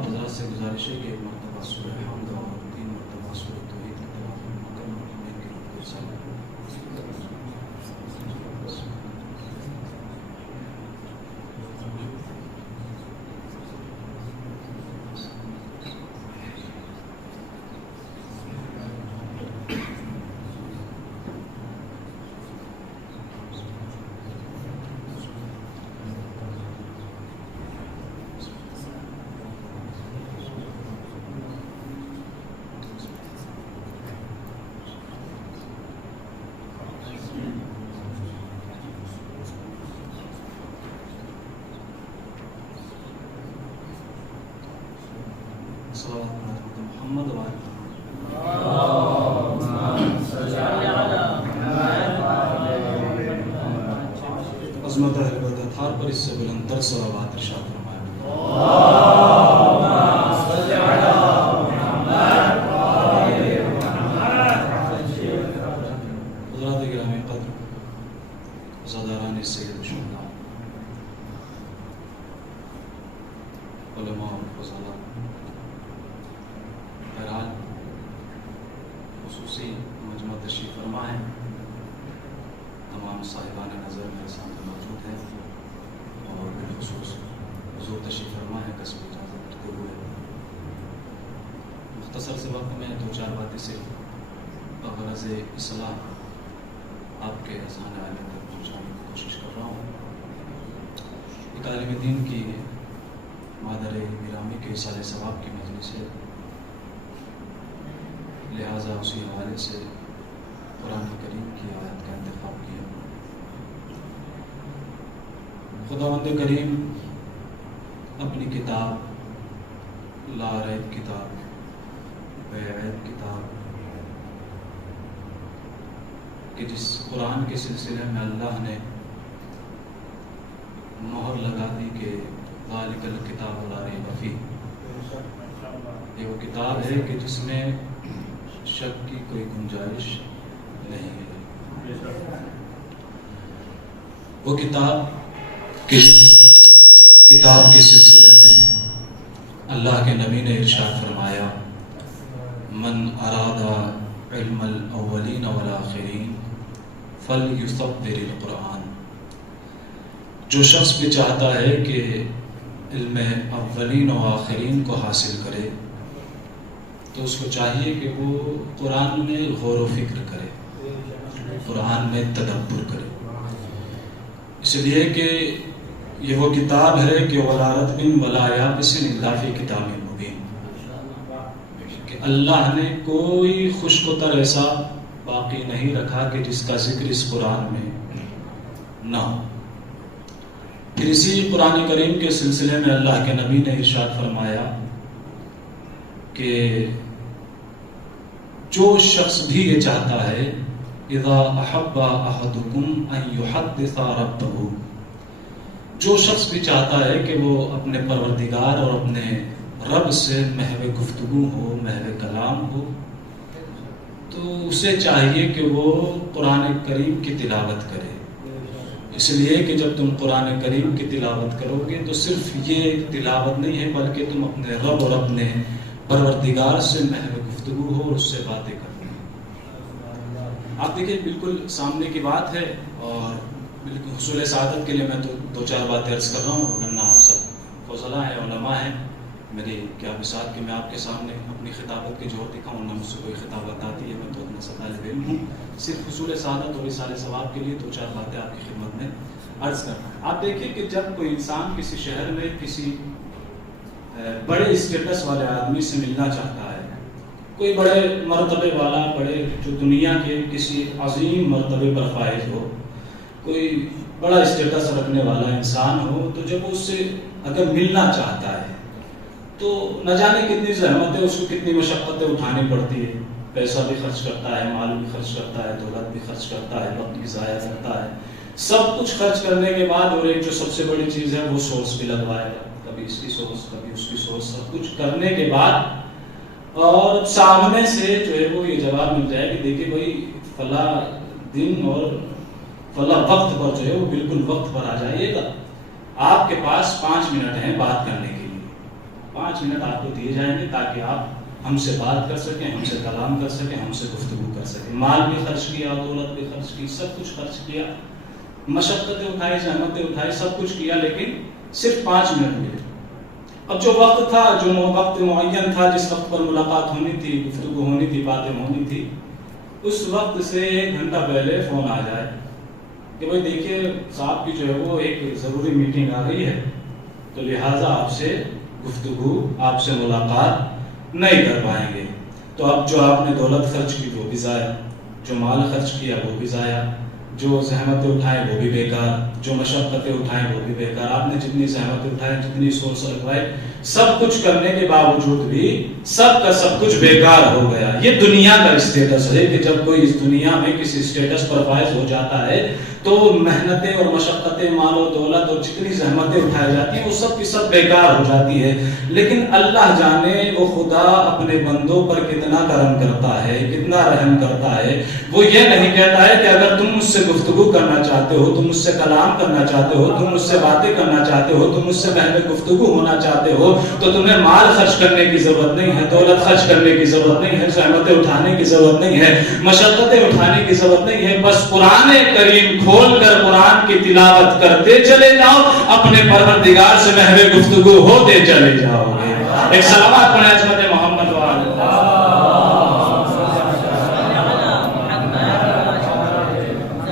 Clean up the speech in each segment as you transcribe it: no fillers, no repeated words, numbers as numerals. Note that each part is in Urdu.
آپ حضرات سے گزارش ہے کہ ایک مرتبہ سورہ حمد اور 3 مرتبہ سورہ توحید کی تلاوت مکمل کرنے کے لیے سلام. محمد عظمت اہل بدر تھار پر اس سے بلند تر صلوات ارشاد حضرات گرامی قدر عزاداران سید الشہداء علماء و فضلاء، بہرحال خصوصی مجمع تشریف فرما ہے، تمام صاحبان نظر میرے سامنے موجود ہیں اور بالخصوص حضور تشریف فرما ہے قسم اجازت کرتے ہوئے مختصر سے وقت میں 2-4 باتیں صرف بغرض اصلاح آپ کے اذہان عالم تک پہنچانے کی کوشش کر رہا ہوں. ایک عالم دین کی مادر گرامی کے سال ثواب کی مجلس ہے، لہٰذا اسی حوالے سے قرآن کریم کی آیت کا انتخاب کیا. خداوند کریم اپنی کتاب لا ریب کتاب، بے عیب کتاب کہ جس قرآن کے سلسلے میں اللہ نے مہر لگا دی کہ ذالک الکتاب لا ریب فیہ، یہ وہ کتاب ہے کہ جس میں شک کی کوئی گنجائش نہیں ہے. وہ کتاب کے سلسلے میں اللہ کے نبی نے ارشاد فرمایا من اراد علم الاولین والآخرین فلیصبر القرآن، جو شخص بھی چاہتا ہے کہ علم اولین و آخرین کو حاصل کرے تو اس کو چاہیے کہ وہ قرآن میں غور و فکر کرے، قرآن میں تدبر کرے، اس لیے کہ یہ وہ کتاب ہے کہ ولا رتب ولا یابس الا فی کتاب مبین، کہ اللہ نے کوئی خشک و تر ایسا باقی نہیں رکھا کہ جس کا ذکر اس قرآن میں نہ ہو. پھر اسی قرآن کریم کے سلسلے میں اللہ کے نبی نے ارشاد فرمایا کہ جو شخص بھی یہ چاہتا ہے اذا احب احدکم ان یحدث ربہ، جو شخص بھی چاہتا ہے کہ وہ اپنے پروردگار اور اپنے رب سے محو گفتگو ہو، محو کلام ہو، تو اسے چاہیے کہ وہ قرآن کریم کی تلاوت کرے. اس لیے کہ جب تم قرآن کریم کی تلاوت کرو گے تو صرف یہ تلاوت نہیں ہے بلکہ تم اپنے رب اور اپنے پروردگار سے محو گفتگو ہو اور اس سے باتیں کرو. آپ دیکھیں بالکل سامنے کی بات ہے اور بالکل حصول سعادت کے لیے میں تو 2-4 باتیں عرض کر رہا ہوں، ورنہ آپ سب فضلاء ہیں، علماء ہیں. میری کیا بساط کہ میں آپ کے سامنے اپنی خطابت کے جوہر دکھاؤں، نہ مجھ سے کوئی خطابت آتی ہے، میں تو اتنا سا طالب علم ہوں. صرف حصول سعادت اور اصال ثواب کے لیے 2-4 باتیں آپ کی خدمت میں عرض کرنا ہے. آپ دیکھیے کہ جب کوئی انسان کسی شہر میں کسی بڑے اسٹیٹس والے آدمی سے ملنا چاہتا ہے، کوئی بڑے مرتبے والا، بڑے جو دنیا کے کسی عظیم مرتبے پر فائز ہو، کوئی بڑا اسٹیٹس رکھنے والا انسان ہو، تو جب اس سے اگر ملنا چاہتا ہے تو نہ جانے کتنی زحمتیں، اس کو کتنی مشقتیں اٹھانی پڑتی ہے. پیسہ بھی خرچ کرتا ہے، مال بھی خرچ کرتا ہے، دولت بھی خرچ کرتا ہے، وقت بھی ضائع کرتا ہے. سب کچھ خرچ کرنے کے بعد اور ایک جو سب سے بڑی چیز ہے وہ سورس بھی لگوائے گا، کبھی اس کی سورس کبھی اس کی سورس، سب کچھ کرنے کے بعد اور سامنے سے جو ہے وہ یہ جواب مل جائے کہ دیکھیے بھائی فلاں دن اور فلاں وقت پر جو ہے وہ بالکل وقت پر آ جائیے گا، آپ کے پاس 5 منٹ ہیں بات کرنے کے لیے. 5 منٹ آپ کو دیے جائیں گے تاکہ آپ ہم سے بات کر سکیں, ہم سے کلام کر سکیں, ہم سے گفتگو کر سکیں. مال بھی خرچ کیا, دولت بھی خرچ کی, سب کچھ خرچ کیا, مشقتیں اٹھائی, زحمتیں اٹھائی, سب کچھ کیا, لیکن صرف 5 منٹ ملے. اب جو وقت تھا, جو وقت معین تھا, جس وقت پر ملاقات ہونی تھی, گفتگو ہونی تھی, باتیں ہونی تھی, اس وقت سے 1 گھنٹہ پہلے فون آ جائے کہ بھائی دیکھیے صاحب کی جو ہے وہ ایک ضروری میٹنگ آ گئی ہے, تو لہٰذا آپ سے گفتگو, آپ سے ملاقات نہیں کر پائیں گے. تو اب جو آپ نے دولت خرچ کی وہ بھی ضائع, جو مال خرچ کیا وہ بھی ضائع, جو زحمتیں اٹھائیں وہ بھی بیکار, جو مشقتیں اٹھائیں وہ بھی بیکار. آپ نے جتنی زحمتیں اٹھائیں, جتنی سوچ لگوائی, سب کچھ کرنے کے باوجود بھی سب کا سب کچھ بیکار ہو گیا. یہ دنیا کا اسٹیٹس ہے کہ جب کوئی اس دنیا میں کسی اسٹیٹس پر فائز ہو جاتا ہے تو محنتیں اور مشقتیں, مال و دولت اور جتنی زحمتیں اٹھائی جاتی ہیں وہ سب کی سب بیکار ہو جاتی ہے. لیکن اللہ جانے وہ خدا اپنے بندوں پر کتنا کرم کرتا ہے, کتنا رحم کرتا ہے. وہ یہ نہیں کہتا ہے کہ اگر تم مجھ سے گفتگو کرنا چاہتے ہو, تم مجھ سے کلام کرنا چاہتے ہو, تم مجھ سے باتیں کرنا چاہتے ہو, تم مجھ سے بہتر گفتگو ہونا چاہتے ہو, تو تمہیں مال خرچ کرنے کی ضرورت نہیں ہے, دولت خرچ کرنے کی ضرورت نہیں ہے, زحمتیں اٹھانے کی ضرورت نہیں ہے, مشقتیں اٹھانے کی ضرورت نہیں ہے. بس قرآن کریم کھول کر قرآن کی تلاوت کرتے چلے جاؤ, اپنے پروردگار سے محو گفتگو ہوتے چلے جاؤ گے. ایک صلوات پڑھیں عظمت محمد وعلی.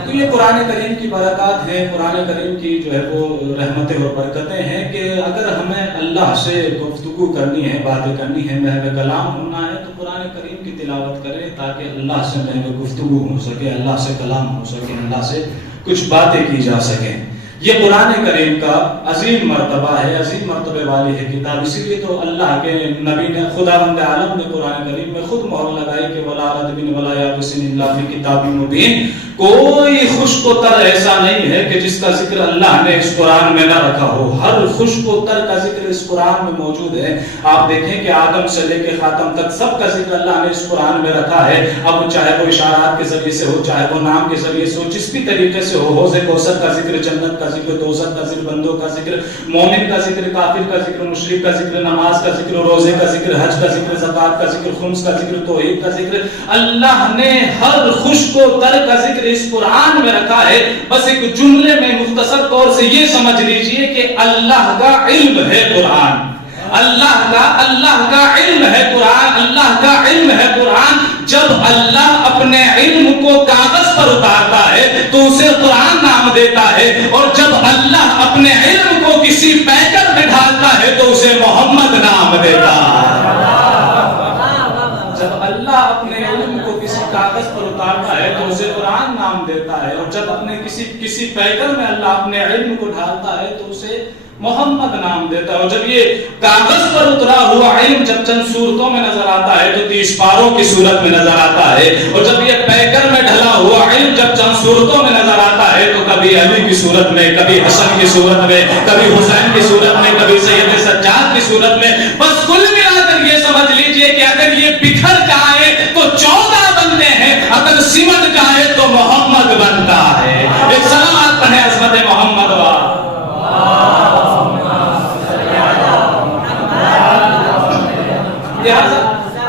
تو یہ قرآن کریم کی برکات ہیں, قرآن کریم کی جو ہے وہ رحمتیں اور برکتیں ہیں کہ اگر ہمیں اللہ سے گفتگو کرنی ہے, باتیں کرنی ہے, محو کلام ہونا ہے, تو قرآن کریم کی تلاوت کریں تاکہ اللہ سے محو گفتگو ہو سکے, اللہ سے کلام ہو سکے, اللہ سے کچھ باتیں کی جا سکیں. یہ قرآن کریم کا عظیم مرتبہ ہے, عظیم مرتبے والی ہے کتاب. اسی لیے تو اللہ کے نبی نے, خداوند عالم نے قرآن کریم میں خود مہر لگائی کہ ولا ردبن ولا یابسن الا فی کتاب مبین. کوئی خشک و تر ایسا نہیں ہے کہ جس کا ذکر اللہ نے اس قرآن میں نہ رکھا ہو. ہر خشک و تر کا ذکر اس قرآن میں موجود ہے. آپ دیکھیں کہ آدم سے لے کے خاتم تک سب کا ذکر اللہ نے اس قرآن میں رکھا ہے. اب چاہے وہ اشارات کے ذریعے سے ہو, چاہے وہ نام کے ذریعے سے ہو, جس بھی طریقے سے ہو, حوض کوثر کا ذکر, جنت کا ذکر, دوزخ کا ذکر, بندوں کا ذکر, مومن کا ذکر, کافر کا ذکر, مشرک کا ذکر, نماز کا ذکر, روزے کا ذکر, حج کا ذکر, زکات کا ذکر, خمس کا ذکر, توحید کا ذکر. اللہ نے ہر خشک و تر کا ذکر اس قرآن میں رکھا ہے. بس ایک جملے میں مختصر طور سے یہ سمجھ لیجئے کہ اللہ کا علم ہے قرآن, اللہ کا علم ہے قرآن, اللہ کا علم ہے قرآن. جب اللہ اپنے علم کو کاغذ پر اتارتا ہے تو اسے قرآن نام دیتا ہے, اور جب اللہ اپنے علم کو کسی پیکر میں ڈالتا ہے تو اسے محمد نام دیتا ہے. جب اللہ اپنے علم کو کسی کاغذ پر اتارتا ہے تو اسے قرآن نام دیتا ہے, اور جب اپنے کسی پیکر میں اللہ اپنے علم کو ڈالتا ہے تو اسے محمد نام دیتا ہے. اور جب یہ کاغذ پر اترا ہوا علم جب چند صورتوں میں نظر آتا ہے تو 30 پاروں کی صورت میں نظر آتا ہے, اور جب یہ پیکر میں ڈھلا ہوا علم جب چند صورتوں میں نظر آتا ہے تو کبھی علی کی صورت میں, کبھی حسن کی صورت میں, کبھی حسین کی صورت میں, کبھی سید سجاد کی صورت میں. بس کل ملا کر یہ سمجھ لیجئے کہ اگر یہ بکھر جائے تو 14 بنتے ہیں, اگر سمٹ جائے تو محمد بنتا ہے. ایک سلام پڑھیں عظمت محمد وعلی.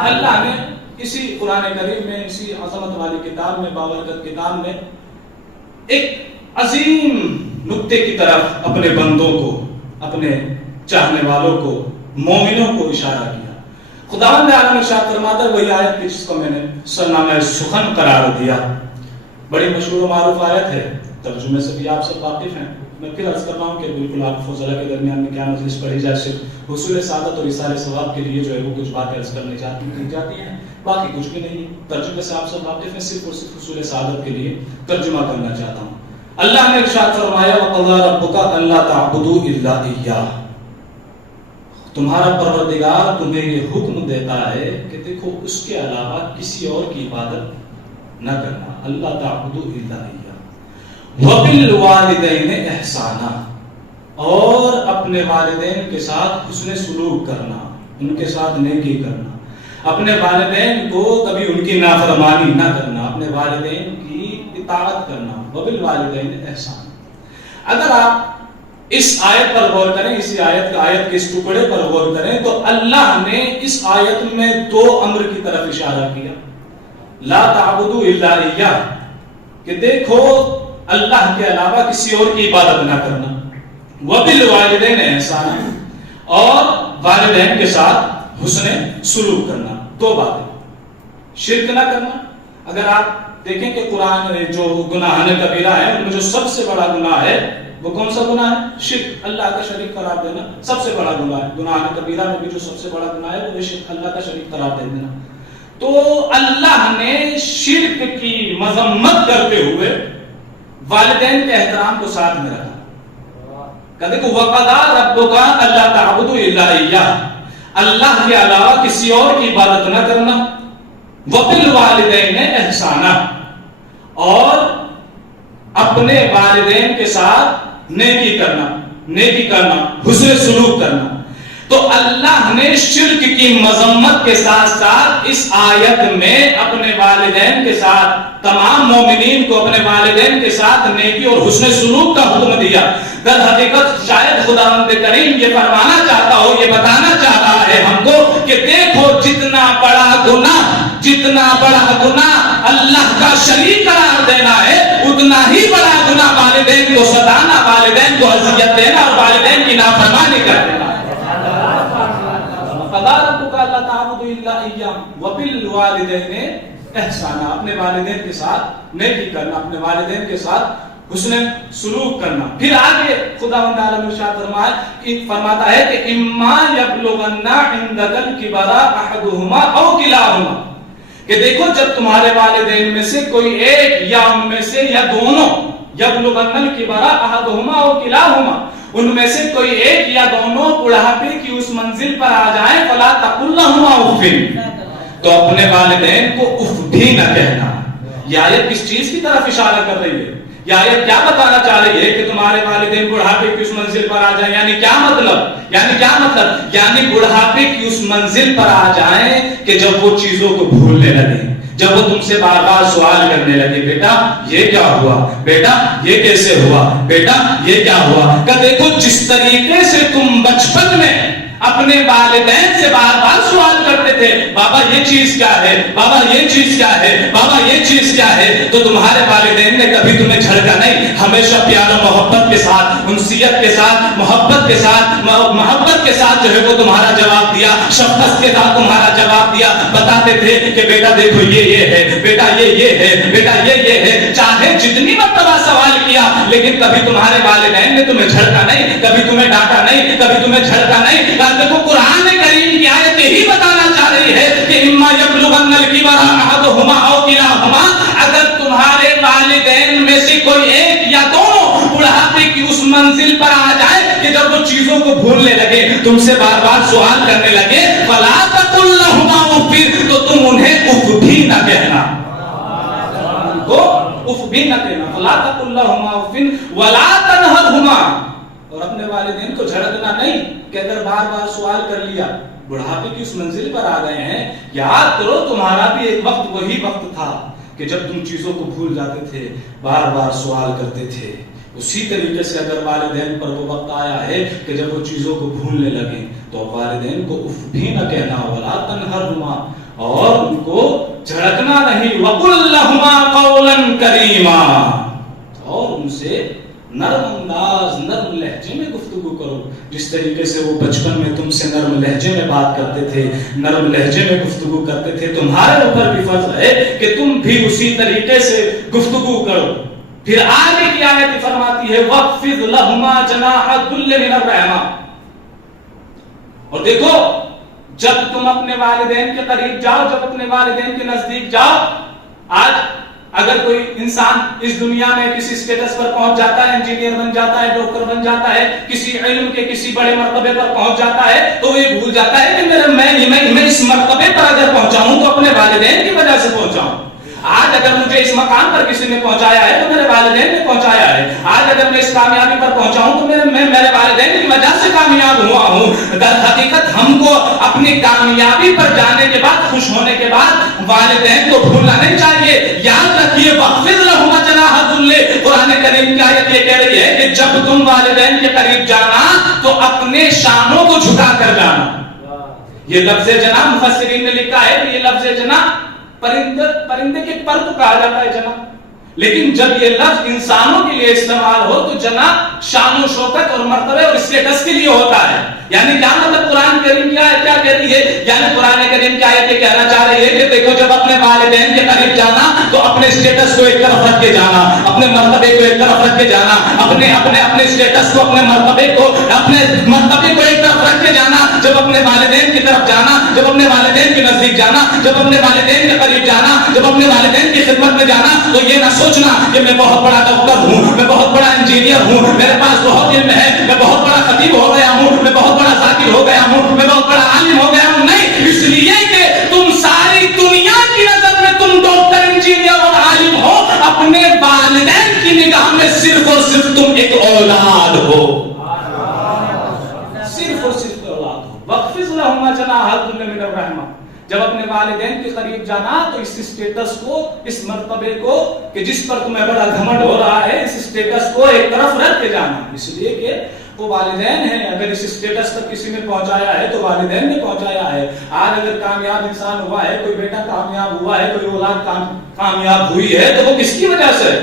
اللہ نے اسی قرآن کریم میں, اسی عظمت والی کتاب میں, بابرکت کتاب میں ایک عظیم نقطے کی طرف اپنے بندوں کو, اپنے چاہنے والوں کو, مومنوں کو اشارہ کیا. خداوند عالم ارشاد فرماتا ہے, وہی آیت جس کو میں نے سرنامہ سخن قرار دیا, بڑی مشہور و معروف آیت ہے, ترجمے سے بھی آپ سب واقف ہیں. میں پھر عرض کر رہا ہوں کہ بالکل آپ فضلہ کے درمیان میں کیا مجلس پڑھی جائے, صرف حصول سعادت اور اثار ثواب کے لیے جو ہے وہ کچھ باتیں عرض کرنے جاتی ہیں, باقی کچھ بھی نہیں. ترجمے سے آپ سب واقف ہیں, صرف اور صرف حصول سعادت کے لیے ترجمہ کرنا چاہتا ہوں. اللہ نے ارشاد فرمایا وَقَضَىٰ رَبُّكَ أَلَّا تَعْبُدُوا إِلَّا إِيَّاهُ. تمہارا پروردگار تمہیں یہ حکم دیتا ہے کہ دیکھو اس کے علاوہ کسی اور کی عبادت نہ کرنا. اللہ تعبدوا الا اياه وبالوالدین احسانا, اور اپنے والدین کے ساتھ حسن سلوک کرنا, ان کے ساتھ نیکی کرنا, اپنے والدین کو کبھی ان کی نافرمانی نہ کرنا, اپنے والدین کی اطاعت کرنا. وبالوالدین احسانا. اگر آپ اس آیت پر غور کریں، اسی آیت کے اس ٹکڑے پر غور کریں تو اللہ نے اس آیت میں دو امر کی طرف اشارہ کیا، لا تعبدوا الا اياه، کہ دیکھو اللہ کے علاوہ کسی اور کی عبادت نہ کرنا، وبالوالدین احسانا، اور والدین کے ساتھ حسن سلوک کرنا. دو باتیں، شرک نہ کرنا. اگر آپ دیکھیں کہ قرآن جو گناہ کبیرہ ہے ان میں جو سب سے بڑا گناہ ہے وہ کون سا گناہ ہے؟ شرک، اللہ کا شریک قرار دینا سب سے بڑا گناہ ہے. گناہ کبیرہ میں بھی جو سب سے بڑا گناہ ہے وہ شرک، اللہ کا شریک قرار دے دینا. تو اللہ نے شرک کی مذمت کرتے ہوئے والدین کے احترام کو ساتھ میں رکھا. کہتے کہ وَقَضَىٰ رَبُّكَ أَلَّا تَعْبُدُوا إِلَّا إِيَّاهُ، اللہ کے علاوہ کسی اور کی عبادت نہ کرنا. وَبِالْوَالِدَيْنِ إِحْسَانًا، اور اپنے والدین کے ساتھ نیکی کرنا، حسن سلوک کرنا. تو اللہ نے شرک کی مذمت کے ساتھ ساتھ اس آیت میں اپنے والدین کے ساتھ، تمام مومنین کو اپنے والدین کے ساتھ نیکی اور حسن سلوک کا حکم دیا. در حقیقت شاید خداوند کریم یہ فرمانا چاہتا ہو، یہ بتانا چاہ رہا ہے ہم کو کہ دیکھو جتنا بڑا گناہ اللہ کا شریک قرار دینا ہے، اتنا ہی بڑا گناہ والدین کو ستانا، والدین کو اذیت دینا اور والدین کی نافرمانی کر دینا. اپنے والدین کے ساتھ نیکی کرنا، اپنے والدین کے ساتھ حسن سلوک کرنا. پھر آگے خداوند عالم ارشاد فرماتا ہے کہ اما یبلغن عندک الکبر احدهما او کلاهما، کہ دیکھو جب تمہارے والدین میں سے کوئی ایک یا ان میں سے یا دونوں، یبلغن الکبر احدهما او کلاهما، ان میں سے کوئی ایک یا دونوں بڑھاپے کی اس منزل پر آ جائیں، فلا تقل لهما اف، تو اپنے والدین کو اف بھی نہ کہنا. یہ آیت کس چیز کی طرف اشارہ کر رہی ہے؟ یہ آیت کیا بتانا چاہ رہی ہے کہ تمہارے والدین بڑھاپے کی اس منزل پر آ جائیں، یعنی کیا مطلب؟ یعنی بڑھاپے کی اس منزل پر آ جائیں کہ جب وہ چیزوں کو بھولنے لگیں، جب وہ تم سے بار بار سوال کرنے لگے، بیٹا یہ کیا ہوا، بیٹا یہ کیسے ہوا، بیٹا یہ کیا ہوا. کہ دیکھو جس طریقے سے تم بچپن میں اپنے والدین سے بار بار سوال کرتے تھے، بابا یہ چیز کیا ہے، بابا یہ چیز کیا ہے، بابا یہ چیز کیا ہے، تو تمہارے والدین نے کبھی تمہیں جھڑکا نہیں، ہمیشہ پیار و محبت کے ساتھ، انسیت کے ساتھ، محبت کے ساتھ جو ہے وہ تمہارا جواب دیا، شفقت کے ساتھ تمہارا جواب دیا. بتاتے تھے کہ بیٹا دیکھو یہ ہے، بیٹا یہ ہے، بیٹا یہ ہے. چاہے جتنی مرتبہ سوال کیا لیکن کبھی تمہارے والدین نے تمہیں جھڑکا نہیں، کبھی تمہیں ڈانٹا نہیں، کبھی تمہیں جھڑکا نہیں. دیکھو قرآن کریم کی آیت یہی بتانا چاہ رہی ہے کہ اما یبلغن الکبر احدهما او کلاهما، اگر تمہارے والدین میں سے کوئی ایک یا دونوں بڑھاپے کی اس منزل پر آ جائے کہ جب وہ چیزوں کو بھولنے لگے، تم سے بار بار سوال کرنے لگے، فلا تقل لهما اف، تو تم انہیں اف بھی نہ کہنا، کو اف بھی نہ کہنا. فلا تقل لهما اف ولا تنهرهما، اور اپنے والدین کو جھڑکنا نہیں کہ اگر بار بار سوال کر لیا، بڑھاپے کی اس منزل پر آ گئے ہیں، یاد کرو تمہارا بھی ایک وقت وہی وقت تھا کہ جب تم چیزوں کو بھول جاتے تھے، بار بار سوال کرتے تھے. اسی طریقے سے اگر والدین پر وہ وقت آیا ہے کہ جب وہ چیزوں کو بھولنے لگے تو والدین کو اف بھی نہ کہنا، ولا تنہرہما، اور ان کو جھڑکنا نہیں. وقل لہما قولا کریما، اور ان سے نرم انداز، نرم لہجے میں گفتگو کرو. جس طریقے سے وہ بچپن میں تم سے نرم لہجے میں بات کرتے تھے، نرم لہجے میں گفتگو کرتے تھے، تمہارے اوپر بھی فرض ہے کہ تم بھی اسی طریقے سے گفتگو کرو. پھر آگے کی آیت فرماتی ہے وَخْفِضْ لَهُمَا جَنَاحَ الذُّلِّ مِنَ الرَّحْمَةِ، اور دیکھو جب تم اپنے والدین کے قریب جاؤ، جب اپنے والدین کے نزدیک جاؤ، آج اگر کوئی انسان اس دنیا میں کسی سٹیٹس پر پہنچ جاتا ہے، انجینئر بن جاتا ہے، ڈاکٹر بن جاتا ہے، کسی علم کے کسی بڑے مرتبے پر پہنچ جاتا ہے، تو یہ بھول جاتا ہے کہ میں اس مرتبے پر اگر پہنچا ہوں تو اپنے والدین کی وجہ سے پہنچا ہوں. آج اگر مجھے اس مقام پر کسی نے پہنچایا ہے تو میرے والدین نے پہنچایا ہے. آج اگر میں اس کامیابی پر پہنچا ہوں تو میرے والدین کی وجہ سے کامیاب ہوا ہوں. در حقیقت ہم کو اپنی کامیابی پر جانے کے بعد، خوش ہونے کے بعد والدین کو بھولنا نہیں چاہیے. یاد رکھیے وَخْفِضْ لَهُمَا جَنَاحَ الذُّلِّ، قرآن کریم کی آیت یہ کہہ رہی ہے کہ جب تم والدین کے قریب جانا تو اپنے شانوں کو جھکا کر جانا. یہ لفظ جناح مفسرین نے لکھا ہے کہ یہ لفظ جناح پرندے کے پر کو کہا جاتا ہے جناح، لیکن جب یہ لفظ انسانوں کے لیے استعمال ہو تو جناح شان و شوکت اور مرتبے اور اسٹیٹس کے لیے ہوتا ہے. یعنی کیا مطلب قرآن کریم کی آیت کیا کہہ رہی ہے؟ یعنی قرآن کریم کی آیت یہ کہنا چاہ رہی ہے کہ دیکھو جب اپنے والدین کے قریب جانا تو اپنے اسٹیٹس کو ایک طرف رکھ کے جانا، اپنے مرتبے کو ایک طرف رکھ کے جانا، اپنے اسٹیٹس کو اپنے مرتبے کو ایک طرف رکھ کے جانا. جب اپنے والدین کی طرف جانا، جب اپنے والدین کے نزدیک جانا، جب اپنے والدین کے قریب جانا، جب اپنے والدین کی خدمت میں جانا تو یہ نہ سوچنا کہ میں بہت بڑا ڈاکٹر ہوں، میں بہت بڑا انجینئر ہوں، میرے پاس بہت علم ہے، میں بہت بڑا خطیب ہو گیا ہوں، میں بہت بڑا ذاکر ہو گیا ہوں، میں بہت بڑا عالم ہو گیا ہوں. نہیں، اس لیے کہ تم ساری دنیا کی نظر میں تم ڈاکٹر، انجینئر اور عالم ہو، اپنے والدین کی نگاہ میں صرف اور صرف تم ایک اولاد ہو، صرف اور صرف اولاد ہو. وَاخْفِضْ لَهُمَا جَنَاحَ الذُّلِّ مِنَ الرَّحْمَةِ. جب اپنے والدین کے قریب جانا تو اس اسٹیٹس کو، اس مرتبے کو کہ جس پر تمہیں بڑا گھمنڈ ہو رہا ہے، اس اسٹیٹس کو ایک طرف رکھ کے جانا. اس لیے کہ وہ والدین ہیں. اگر اس اسٹیٹس تک کسی نے پہنچایا ہے تو والدین نے پہنچایا ہے. آج اگر کامیاب انسان ہوا ہے، کوئی بیٹا کامیاب ہوا ہے، کوئی اولاد کامیاب ہوئی ہے تو وہ کس کی وجہ سے؟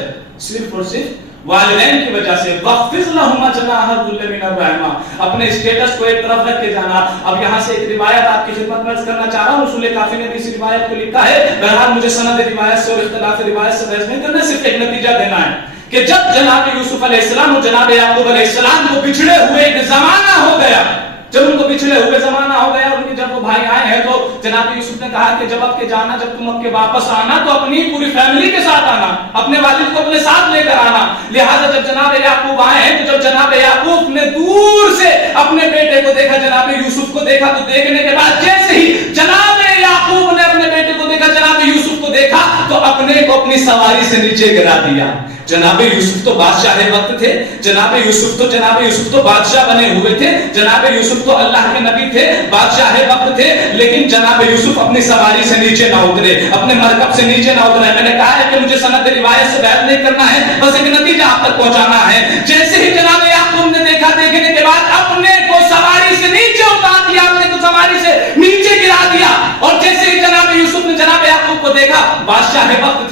صرف اور صرف والدین کی وجہ سے. وَاخْفِضْ لَهُمَا جَنَاحَ الذُّلِّ مِنَ الرَّحْمَةِ. اپنے اسٹیٹس کو ایک طرف رکھ کے جانا. اب یہاں سے ایک روایت آپ کی خدمت میں عرض کرنا چاہ رہا ہوں. رسول کافی نے بھی اس روایت کو لکھا ہے. بہرحال مجھے سند روایت سے اور اختلاف روایت سے بحث نہیں کرنا، صرف ایک نتیجہ دینا ہے کہ جب جناب یوسف علیہ السلام اور جناب یعقوب علیہ السلام کو بچھڑے ہوئے ایک زمانہ ہو گیا، جب ان کو بچھڑے ہوئے زمانہ ہو گیا، ان کے جب وہ بھائی آئے ہیں تو جناب یوسف نے کہا کہ جب اب کے جانا، جب تم اب کے واپس آنا تو اپنی پوری فیملی کے ساتھ آنا، اپنے والد کو اپنے ساتھ لے کر آنا. لہذا جب جناب یعقوب آئے ہیں تو جب جناب یعقوب نے دور سے اپنے بیٹے کو دیکھا، جناب یوسف کو دیکھا، تو دیکھنے کے بعد جیسے ہی جناب یعقوب نے اپنے بیٹے کو دیکھا، جناب یوسف کو دیکھا تو اپنے کو اپنی سواری سے نیچے گرا دیا. جناب یوسف تو بادشاہ وقت تھے، جناب یوسف تو بادشاہ بنے ہوئے تھے، جناب یوسف تو اللہ کے نبی تھے، بادشاہ وقت تھے، لیکن جناب یوسف اپنی سواری سے نیچے نہ اترے، اپنے مرکب سے نیچے نہ اترے. میں نے کہا ہے کہ مجھے سند روایت سے بحث نہیں کرنا ہے، بس ایک نتیجہ آپ تک پہنچانا ہے. جیسے ہی جناب یعقوب نے دیکھا، دیکھنے کے بعد اپنے کو سواری سے نیچے اتار دیا، اپنے کو سواری سے نیچے گرا دیا. اور جیسے ہی جناب یوسف نے جناب یعقوب کو دیکھا، بادشاہ وقت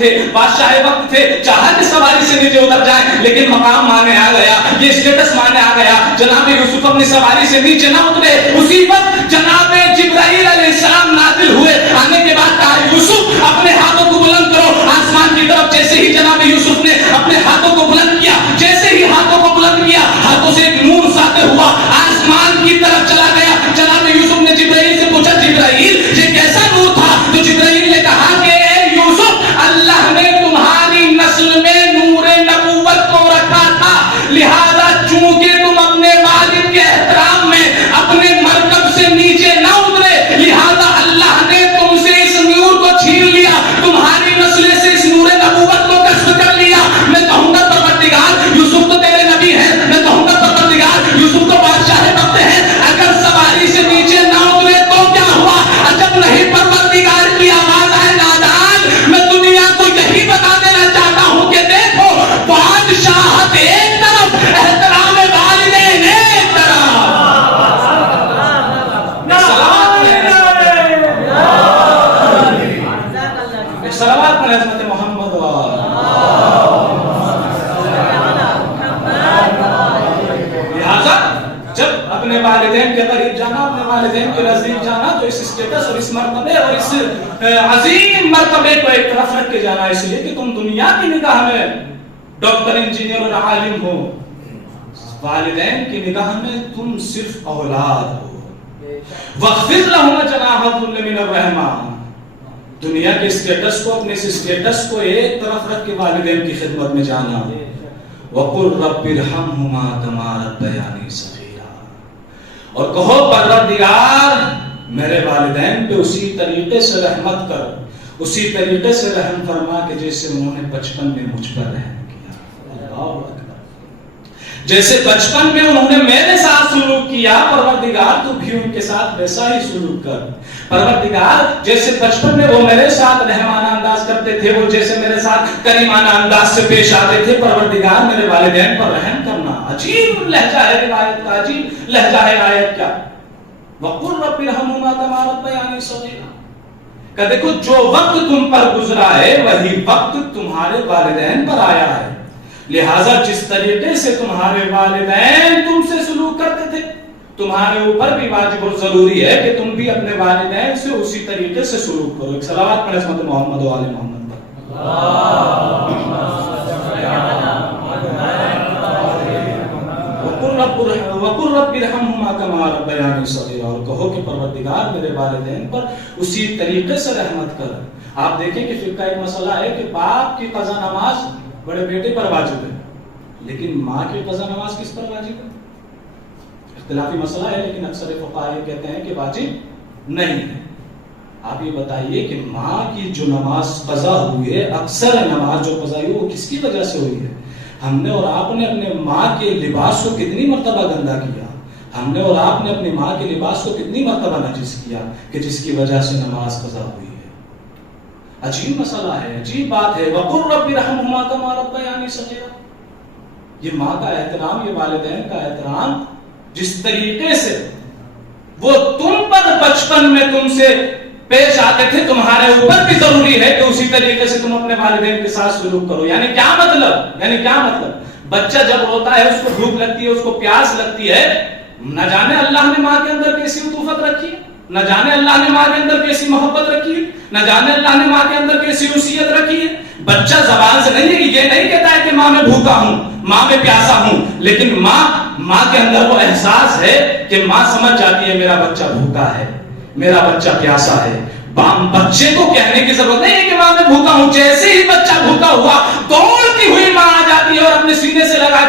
تھے، چاہا کہ سواری سے نیچے اتر جائیں، لیکن مقام مانے آ گیا، یہ اسٹیٹس مانے آ گیا. جناب یوسف اپنی سواری سے نیچے نہ اترے. اسی وقت جناب جبرائیل علیہ السلام نازل ہوئے. آنے کے بعد کہا یوسف اپنے ہاتھوں کو بلند کرو آسمان کی طرف. جیسے ہی جناب یوسف نے اپنے ہاتھوں کو بلند کیا، جیسے ہی ہاتھوں کو بلند کیا، ہاتھوں سے ایک نور ساطع ہوا، آسمان کی طرف چلا گیا. جناب یوسف نے جبرائیل سے پوچھا، جبرائیل یہ کیسا نور تھا؟ تو جبرائیل نے کہا کہ اے یوسف، اللہ نے تمہاری نسل میں نور نبوت کو رکھا تھا، لہذا چونکہ تم اپنے والد کے احترام میں اپنے مرکب سے نیچے نہ اترے، لہذا اللہ نے تم سے اس نور کو چھین لیا، تمہاری نسل سے اس نور نبوت کو کسب کر لیا. میں کہوں گا پروردگار یوسف تو تیرے نبی ہیں، میں کہوں گا پروردگار یوسف تو بادشاہ وقت ہیں، اگر سواری سے نیچے نہ اترے تو کیا ہوا؟ عجب نہیں پروردگار کی آواز آئے نادان. میں دنیا کو یہی بتا دینا چاہتا ہوں کہ دیکھو، بادشاہت ایک طرف، احترام والدین ایک طرف. صلوات پر حضرت محمد. لہذا جب اپنے والدین کے قریب جانا، اپنے والدین کے نزدیک جانا تو اس اسٹیٹس اور اس مرتبے اور اس عظیم مرتبے کو ایک طرف رکھ کے جانا. اس لیے کہ تم دنیا کی نگاہ میں ڈاکٹر، انجینئر اور عالم ہو، والدین کی نگاہ میں تم صرف اولاد ہو. وَاخْفِضْ لَهُمَا جَنَاحَ الذُّلِّ مِنَ الرَّحْمَةِ. دنیا کے اسٹیٹس کو، اپنے اس اسٹیٹس کو ایک طرف رکھ کے والدین کی خدمت میں جانا. وَقُلْ رَبِّ ارْحَمْهُمَا كَمَا رَبَّيَانِي صَغِيرًا. اور کہو پروردگار میرے والدین پہ اسی طریقے سے رحمت کر، اسی طریقے سے رحم فرما کہ جیسے انہوں نے بچپن میں مجھ پر رحم کیا. اللہ اکبر. جیسے بچپن میں انہوں نے میرے ساتھ سلوک کیا، پروردگار تو بھی ان کے ساتھ ویسا ہی سلوک کر۔ پروردگار جیسے بچپن میں وہ میرے ساتھ رحمانہ انداز کرتے تھے، وہ جیسے میرے ساتھ کریمانہ انداز سے پیش آتے تھے، پروردگار میرے والدین پر رحم کرنا۔ عجیب لہجہ ہے روایت کا، عجیب لہجہ ہے آیت کا۔ وَقُلْ رَبِّ ارْحَمْهُمَا كَمَا رَبَّيَانِي صَغِيرًا، کہ دیکھو جو وقت تم پر گزرا ہے وہی وقت تمہارے والدین پر آیا ہے، لہٰذا جس طریقے سے تمہارے والدین تم سے سلوک کرتے تھے، تمہارے اوپر بھی واجب اور ضروری ہے کہ تم بھی اپنے والدین سے اسی طریقے سے سلوک کرو۔ ایک صلوات پڑھیں حضرت محمد و آل محمد پر۔ وَقُلْ رَبِّ ارْحَمْهُمَا كَمَا رَبَّيَانِي صَغِيرًا، اور کہو کہ پروردگار میرے والدین پر اسی طریقے سے رحمت کر۔ آپ دیکھیں کہ فرقہ ایک مسئلہ ہے کہ باپ کی قضا نماز بڑے بیٹے پر واجب ہے، لیکن ماں کی قضا نماز کس پر واجب ہے؟ اختلافی مسئلہ ہے، لیکن اکثر فقہاء کہتے ہیں کہ واجب نہیں ہے۔ آپ یہ بتائیے کہ ماں کی جو نماز قضا ہوئی ہے، اکثر نماز جو قضا ہوئی ہے وہ کس کی وجہ سے ہوئی ہے؟ ہم نے اور آپ نے اپنے ماں کے لباس کو کتنی مرتبہ گندا کیا، ہم نے اور آپ نے اپنی ماں کے لباس کو کتنی مرتبہ نجس کیا کہ جس کی وجہ سے نماز قضا ہوئی ہے۔ عجیب مسئلہ ہے، عجیب بات ہے۔ وَقُلْ رَبِّ ارْحَمْهُمَا كَمَا رَبَّيَانِي صَغِيرًا، یہ ماں کا احترام، یہ والدین کا احترام، جس طریقے سے وہ تم پر بچپن میں تم سے پیش آتے تھے، تمہارے اوپر بھی ضروری ہے کہ اسی طریقے سے تم اپنے والدین کے ساتھ سلوک کرو۔ یعنی کیا مطلب؟ بچہ جب روتا ہے، اس کو بھوک لگتی ہے، اس کو پیاس لگتی ہے، نہ جانے اللہ نے ماں کے اندر کیسی عطوفت رکھی ہے، نہ جانے اللہ نے ماں کے اندر کیسی محبت رکھی ہے، نہ جانے اللہ نے ماں کے اندر کیسی وصیت رکھی ہے۔ بچہ زبان سے نہیں ہے، یہ نہیں کہتا ہے کہ ماں میں بھوکا ہوں، ماں میں پیاسا ہوں، لیکن ماں کے اندر وہ احساس ہے کہ ماں سمجھ جاتی ہے میرا بچہ بھوکا ہے، میرا بچہ پیاسا ہے۔ بچے کو کہنے کی ضرورت نہیں ہے کہ ماں میں بھوکا ہوں، جیسے ہی بچہ بھوکا ہوا دوڑتی ہوئی ماں آ جاتی ہے اور اپنے سینے سے لگا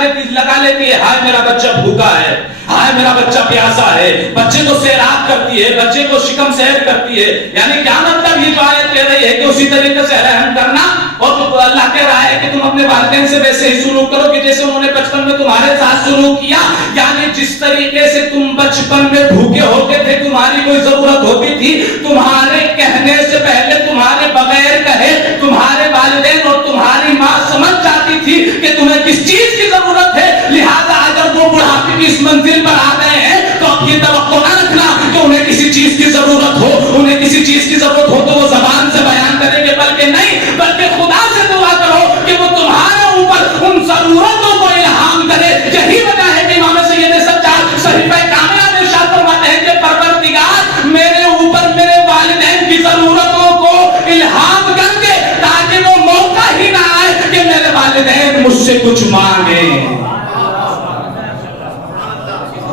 لیتی ہے، ہائے میرا بچہ بھوکا ہے، ہائے میرا بچہ پیاسا ہے، بچے کو سیراب کرتی ہے، بچے کو شکم سیر کرتی ہے۔ یعنی کیا مطلب؟ یہ جو آیت کہہ رہی ہے کہ اسی طریقے سے رحم کرنا، اور تو اللہ کہہ رہا ہے کہ تم اپنے والدین سے ویسے ہی سلوک کرو کہ جیسے انہوں نے بچپن میں تمہارے ساتھ سلوک کیا۔ یعنی جس طریقے سے تم بچپن میں بھوکے ہوتے تھے، تمہاری کوئی ضرورت ہوتی تھی، تمہارے کہنے سے پہلے، تمہارے بغیر کہے تمہارے والدین اور تمہاری ماں سمجھ جاتی تھی کہ تمہیں کس چیز کی ضرورت ہے۔ لہذا اگر وہ بڑھاپے کی اس منزل پر آ گئے ہیں تو اب یہ توقع نہ رکھنا کہ انہیں کسی چیز کی ضرورت ہو، انہیں کسی چیز کی ضرورت ہو تو وہ زبان سے بیان کریں گے، بلکہ نہیں، بلکہ خدا سے دعا کرو کہ وہ تمہارے اوپر ان ضرورتوں کو الہام کرے۔ یہی وجہ ہے کہ امام سید سجاد صحیفہ کاملہ میں ارشاد فرماتے ہیں کہ پروردگار میرے اوپر میرے والدین کی ضرورتوں کو الہام کر دے، تاکہ وہ موقع ہی نہ آئے کہ میرے والدین مجھ سے کچھ مانگیں،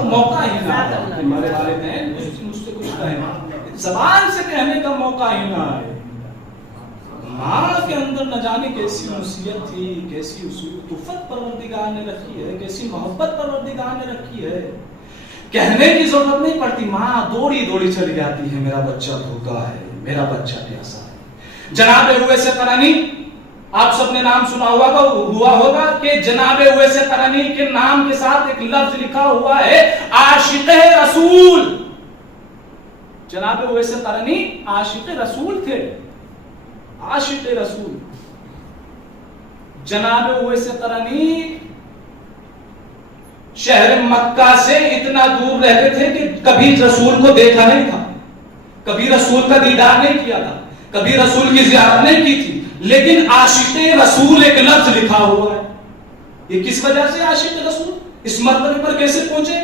موقع ہی نہ آئے کہ میرے والدین مجھ سے کچھ کہیں، زبان سے کہنے کا موقع ہی نہ آئے۔ ماں کے اندر نہ جانے کیسی نصیحت تھی، کیسی عطوفت پروردگار نے رکھی ہے، کیسی محبت پروردگار نے رکھی ہے، کہنے کی ضرورت نہیں پڑتی، ماں دوڑی دوڑی چلی جاتی ہے، میرا بچہ بھوکا ہے، میرا بچہ پیاسا ہے۔ جناب اویس قرنی، آپ سب نے نام سنا ہوا ہوگا کہ جناب اویس قرنی کے نام کے ساتھ ایک لفظ لکھا ہوا ہے عاشق رسول۔ جناب اویس قرنی عاشق رسول تھے، عاشق رسول۔ جناب اویس قرنی شہر مکہ سے اتنا دور رہتے تھے کہ کبھی رسول کو دیکھا نہیں تھا، کبھی رسول کا دیدار نہیں کیا تھا، کبھی رسول کی زیارت نہیں کی تھی، لیکن عاشق رسول ایک لفظ لکھا ہوا ہے۔ یہ کس وجہ سے عاشق رسول اس مرتبے پر کیسے پہنچے؟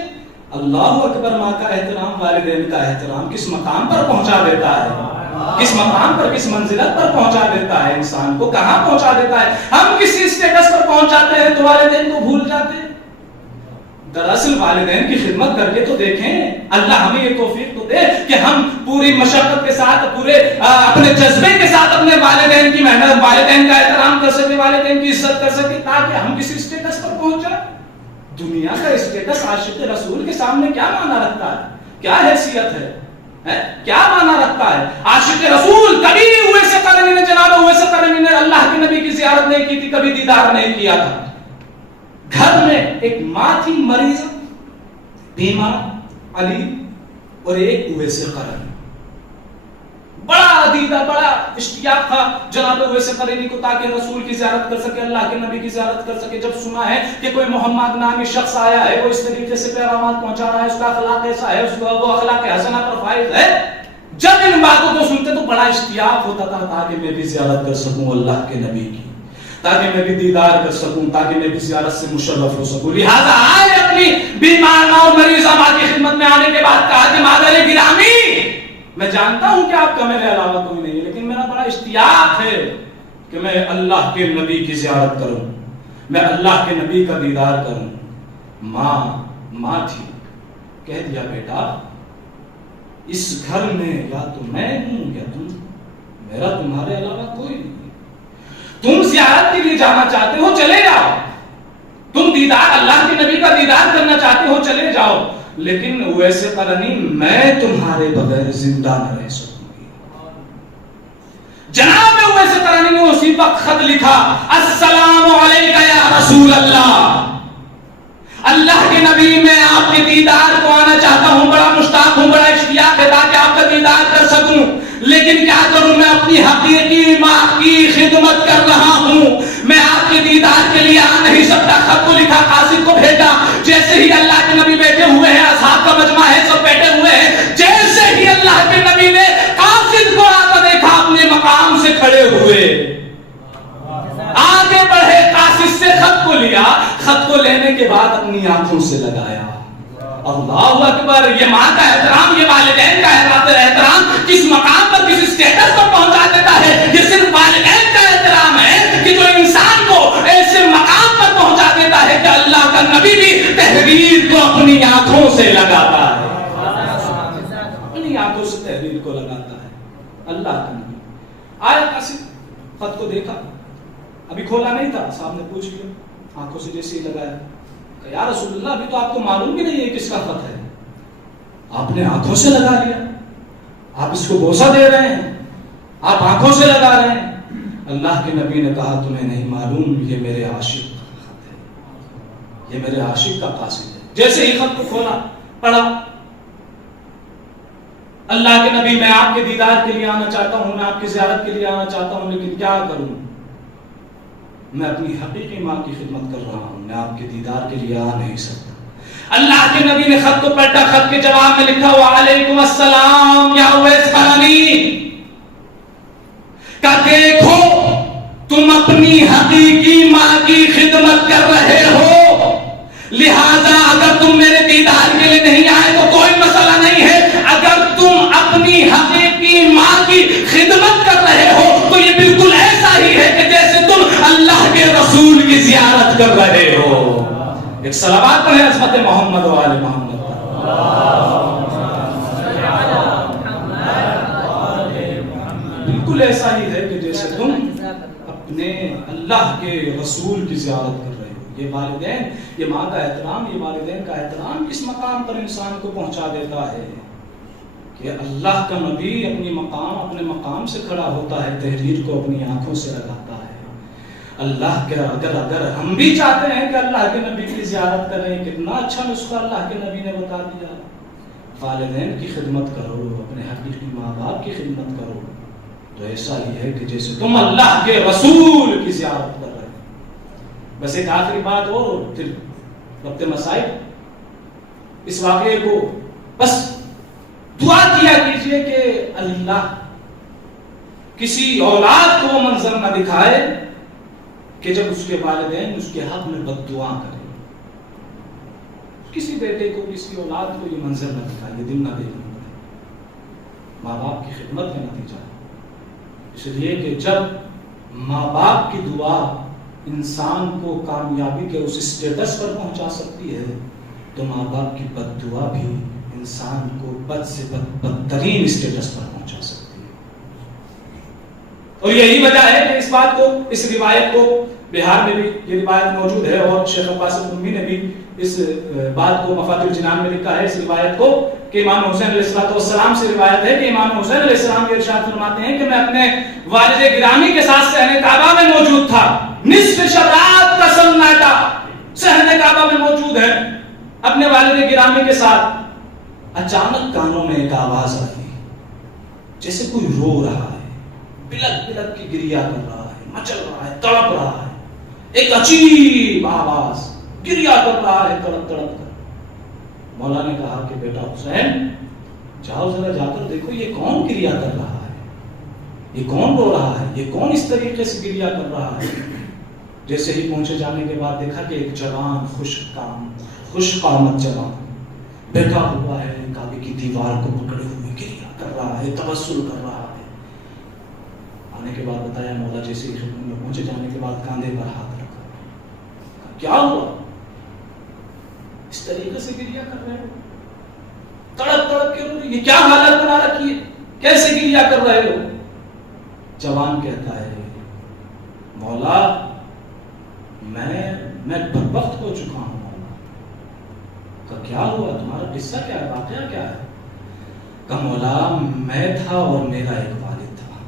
اللہ اکبر، ماں کا احترام، والدین کا احترام کس مقام پر پہنچا دیتا ہے، کس مقام پر، کس منزلت پر پہنچا دیتا ہے انسان کو، کہاں پہنچا دیتا ہے۔ ہم کسی اسٹیٹس پر پہنچ جاتے ہیں تو والدین کو بھول جاتے ہیں۔ دراصل والدین کی خدمت کر کے تو دیکھیں، اللہ ہمیں یہ توفیق تو دے کہ ہم پوری مشقت کے ساتھ، پورے اپنے جذبے کے ساتھ اپنے والدین کی محنت، والدین کا احترام کر سکے، والدین کی عزت کر سکے، تاکہ ہم کسی اسٹیٹس پر پہنچ جائیں۔ دنیا کا اسٹیٹس عاشق رسول کے سامنے کیا معنی رکھتا ہے، کیا حیثیت ہے، کیا معنی رکھتا ہے؟ عاشق رسول کبھی اویس قرنی نے، جناب اویس قرنی نے اللہ کے نبی کی زیارت نہیں کی تھی، کبھی دیدار نہیں کیا تھا، گھر میں ایک ماں تھی مریض بیمار علی اور ایک اویس قرنی. بڑا عقیدہ بڑا اشتیاق تھا جناب اویس قرنی کو تاکہ رسول کی زیارت کر سکے, اللہ کے نبی کی زیارت کر سکے. جب سنا ہے کہ کوئی محمد نامی شخص آیا ہے, وہ اس طریقے سے پیغامات پہنچا رہا ہے, اس کا اخلاق ایسا ہے, اس کا وہ اخلاق حسنہ پر فائز ہے, جب ان باتوں کو سنتے تو بڑا اشتیاق ہوتا تھا تاکہ میں بھی زیارت کر سکوں اللہ کے نبی کی, تاکہ میں بھی دیدار کر سکوں, تاکہ میں بھی زیارت سے مشرف ہو سکوں. لہذا آئے اپنی بیمار ماں اور مریضہ ماں کی خدمت میں آنے کے بعد کہا کہ مادر گرامی, میں جانتا ہوں کہ آپ کا میرے علاوہ کوئی نہیں ہے, لیکن میرا بڑا اشتیاق ہے کہ میں اللہ کے نبی کی زیارت کروں, میں اللہ کے نبی کا دیدار کروں. ماں تھی, کہہ دیا بیٹا اس گھر میں یا تو میں ہوں یا تم, میرا تمہارے علاوہ کوئی نہیں. تم زیارت کے لیے جانا چاہتے ہو چلے جاؤ, تم دیدار اللہ کے نبی کا دیدار کرنا چاہتے ہو چلے جاؤ, لیکن ویسے قرنی میں تمہارے بغیر زندہ نہ رہ سکوں گی. جناب ویسے قرنی نے اسی وقت خط لکھا, السلام علیکہ یا رسول اللہ, اللہ کے نبی میں آپ کے دیدار کو آنا چاہتا ہوں, بڑا مشتاق ہوں, بڑا اشتیاق ہے تاکہ آپ کا دیدار کر سکوں, لیکن کیا کروں, میں اپنی حقیقی ماں کی خدمت کر رہا ہوں, میں آپ کے دیدار کے لیے آ نہیں سکتا. خط کو لکھا, قاصد کو بھیجا. جیسے ہی اللہ کے نبی بیٹھے ہوئے ہیں, اصحاب کا مجمع ہے, سب بیٹھے ہوئے ہیں, جیسے ہی اللہ کے نبی نے قاصد کو آتا دیکھا, اپنے مقام سے کھڑے ہوئے, آگے بڑھے, قاصد سے خط کو لیا, خط کو لینے کے بعد اپنی آنکھوں سے لگایا. اللہ اکبر, یہ ماں کا احترام, یہ والدین کا احترام کس مقام پر, کس اسٹیٹس پر پہنچا دیتا ہے. یہ صرف والدین کا احترام ہے کہ جو انسان کو ایسے مقام پر پہنچا دیتا ہے کہ اللہ کا نبی بھی تحریر کو اپنی آنکھوں سے لگاتا ہے, اپنی آنکھوں سے تحریر کو لگاتا ہے. اللہ کا نبی آیا, قاصد خط کو دیکھا, ابھی کھولا نہیں تھا, صاحب نے پوچھ لیا, آنکھوں سے جیسے ہی لگایا, کہ یا رسول اللہ ابھی تو آپ کو معلوم بھی نہیں ہے کس کا خط ہے, آپ نے آنکھوں سے لگا لیا, آپ اس کو بوسہ دے رہے ہیں, آپ آنکھوں سے لگا رہے ہیں. اللہ کے نبی نے کہا تمہیں نہیں معلوم, یہ میرے عاشق کا خط ہے, یہ میرے عاشق کا قاصد ہے. جیسے ہی خط کو کھولا, پڑھا, اللہ کے نبی میں آپ کے دیدار کے لیے آنا چاہتا ہوں, میں آپ کی زیارت کے لیے آنا چاہتا ہوں, لیکن کیا کروں, میں اپنی حقیقی ماں کی خدمت کر رہا ہوں, میں آپ کے دیدار کے لیے آ نہیں سکتا. اللہ کے نبی نے خط کو پلٹا, خط کے جواب میں لکھا, وعلیکم السلام یا اویس قرنی, کہ دیکھو تم اپنی حقیقی ماں کی خدمت کر رہے ہو, لہذا اگر تم میرے دیدار کے لیے نہیں آئے تو کوئی مسئلہ نہیں ہے, اگر تم اپنی حقیقی ماں کی خدمت کر رہے ہو تو یہ بالکل ایسا ہی ہے کہ جیسے تم اللہ کے رسول کی زیارت کر رہے ہو. ایک صلوات پڑھیں عظمت محمد و آل محمد. بالکل ایسا ہی ہے کہ جیسے تم اپنے اللہ کے رسول کی زیارت کر رہے ہو. یہ والدین, یہ ماں کا احترام, یہ والدین کا احترام اس مقام پر انسان کو پہنچا دیتا ہے کہ اللہ کا نبی اپنے مقام سے کھڑا ہوتا ہے, تحریر کو اپنی آنکھوں سے لگاتا ہے. اللہ کے اگر ہم بھی چاہتے ہیں کہ اللہ کے نبی کی زیارت کریں, کتنا اچھا نسخہ اللہ کے نبی نے بتا دیا, والدین کی خدمت کرو, اپنے حقیقی ماں باپ کی خدمت کرو, تو ایسا ہی ہے کہ جیسے تم اللہ کے رسول کی زیارت کر رہے ہو. بس ایک آخری بات اور پھر وقت مسائل, اس واقعے کو بس دعا کیا کیجئے کہ اللہ کسی اولاد کو وہ منظر نہ دکھائے کہ جب اس کے والدین اس کے حق میں بد دعا کریں. کسی بیٹے کو, کسی اولاد کو یہ منظر نہ دکھائے, یہ دن نہ دیکھنا پڑے. ماں باپ کی خدمت کا نتیجہ, اس لیے کہ جب ماں باپ کی دعا انسان کو کامیابی کے اس اسٹیٹس پر پہنچا سکتی ہے تو ماں باپ کی بد دعا بھی انسان کو بد سے بدترین اسٹیٹس پر پہنچا سکتی ہے. اور یہی وجہ ہے کہ اس بات کو, اس روایت کو, بہار میں بھی یہ روایت موجود ہے اور شیخ عباس القمی نے بھی اس بات کو مفاتیح الجنان میں لکھا ہے, اس روایت کو, کہ امام حسین علیہ السلام سے روایت ہے کہ امام حسین علیہ السلام یہ ارشاد فرماتے ہیں کہ میں اپنے والد گرامی کے ساتھ صحن کعبہ میں موجود تھا, نصف شب رات کا سناٹا, صحن کعبہ میں موجود ہے اپنے والد گرامی کے ساتھ. اچانک کانوں میں ایک آواز آئی جیسے کوئی رو رہا ہے, بلک بلک کی گریا کر رہا ہے, مچل رہا ہے, تڑپ رہا ہے. ایک عجیب آواز, گریا کر رہا ہے تڑپ تڑپ کر. مولا نے کہا کہ بیٹا حسین جاؤ ذرا جا کر دیکھو یہ کون گریا کر رہا ہے, یہ کون رو رہا ہے, یہ کون اس طریقے سے گریا کر رہا ہے. جیسے ہی پہنچے جانے کے بعد دیکھا کہ ایک جوان خوش قامت جوان بیٹھا ہوا ہے, کعبے کی دیوار کو پکڑے ہوئے گریا کر رہا ہے, تبسل کر رہا ہے. آنے کے بعد بتایا مولا جیسے ہی خدمت میں پہنچے جانے کے بعد کاندھے پر ہاتھ رکھا. کیا ہوا, اس طریقے سے گریا کر رہے ہو, تڑپ تڑپ کے رو, یہ کیا حالت بنا رکھی ہے, کیسے گریا کر رہے ہو. جوان کہتا ہے مولا میں بدبخت ہو چکا ہوں. مولا کہ کیا ہوا, تمہارا قصہ کیا ہے, واقعہ کیا ہے. کہ مولا میں تھا اور میرا ایک والد تھا,